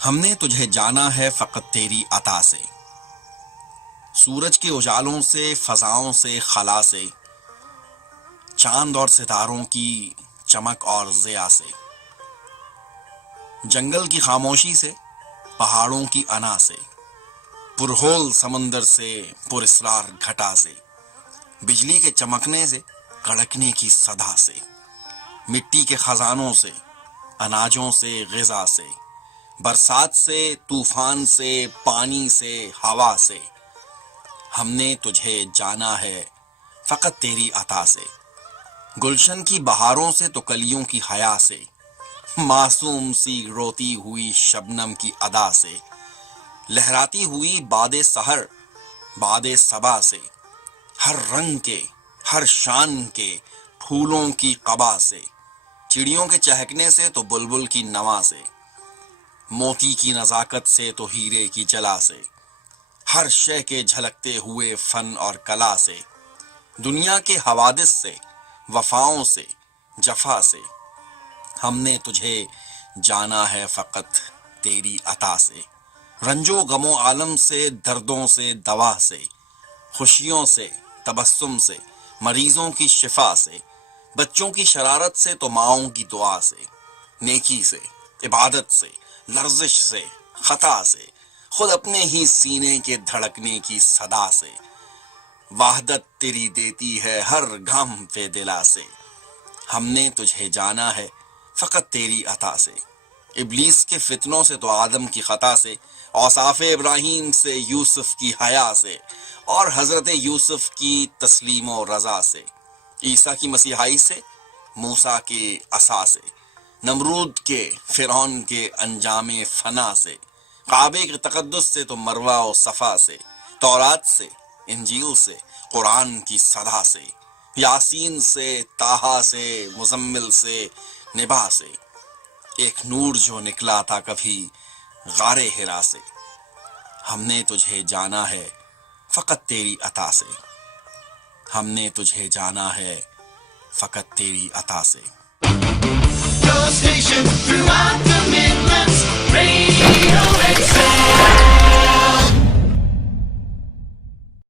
ہم نے تجھے جانا ہے فقط تیری عطا سے، سورج کے اجالوں سے، فضاؤں سے، خلا سے، چاند اور ستاروں کی چمک اور ضیاء سے، جنگل کی خاموشی سے، پہاڑوں کی انا سے، پرہول سمندر سے، پر اسرار گھٹا سے، بجلی کے چمکنے سے، کڑکنے کی صدا سے، مٹی کے خزانوں سے، اناجوں سے، غذا سے، برسات سے، طوفان سے، پانی سے، ہوا سے، ہم نے تجھے جانا ہے فقط تیری عطا سے، گلشن کی بہاروں سے تو کلیوں کی حیا سے، معصوم سی روتی ہوئی شبنم کی ادا سے، لہراتی ہوئی باد سحر باد صبا سے، ہر رنگ کے، ہر شان کے پھولوں کی قبا سے، چڑیوں کے چہکنے سے تو بلبل کی نوا سے، موتی کی نزاکت سے تو ہیرے کی جلا سے، ہر شے کے جھلکتے ہوئے فن اور کلا سے، دنیا کے حوادث سے، وفاؤں سے، جفا سے، ہم نے تجھے جانا ہے فقط تیری عطا سے، رنج و غم و عالم سے، دردوں سے، دوا سے، خوشیوں سے، تبسم سے، مریضوں کی شفا سے، بچوں کی شرارت سے تو ماؤں کی دعا سے، نیکی سے، عبادت سے، لرزش سے، خطا سے، خود اپنے ہی سینے کے دھڑکنے کی صدا سے، وحدت تیری دیتی ہے ہر گم پہ دلا سے، ہم نے تجھے جانا ہے فقط تیری عطا سے، ابلیس کے فتنوں سے تو آدم کی خطا سے، اوصاف ابراہیم سے، یوسف کی حیا سے، اور حضرت یوسف کی تسلیم و رضا سے، عیسیٰ کی مسیحائی سے، موسیٰ کے عصا سے، نمرود کے، فرعون کے انجام فنا سے، کعبے کے تقدس سے تو مروہ و صفا سے، تورات سے، انجیل سے، قرآن کی صدا سے، یاسین سے، طٰہٰ سے، مزمل سے، نبا سے، ایک نور جو نکلا تھا کبھی غار حرا سے، ہم نے تجھے جانا ہے فقط تیری عطا سے، ہم نے تجھے جانا ہے فقط تیری عطا سے۔ Your station throughout the Midlands.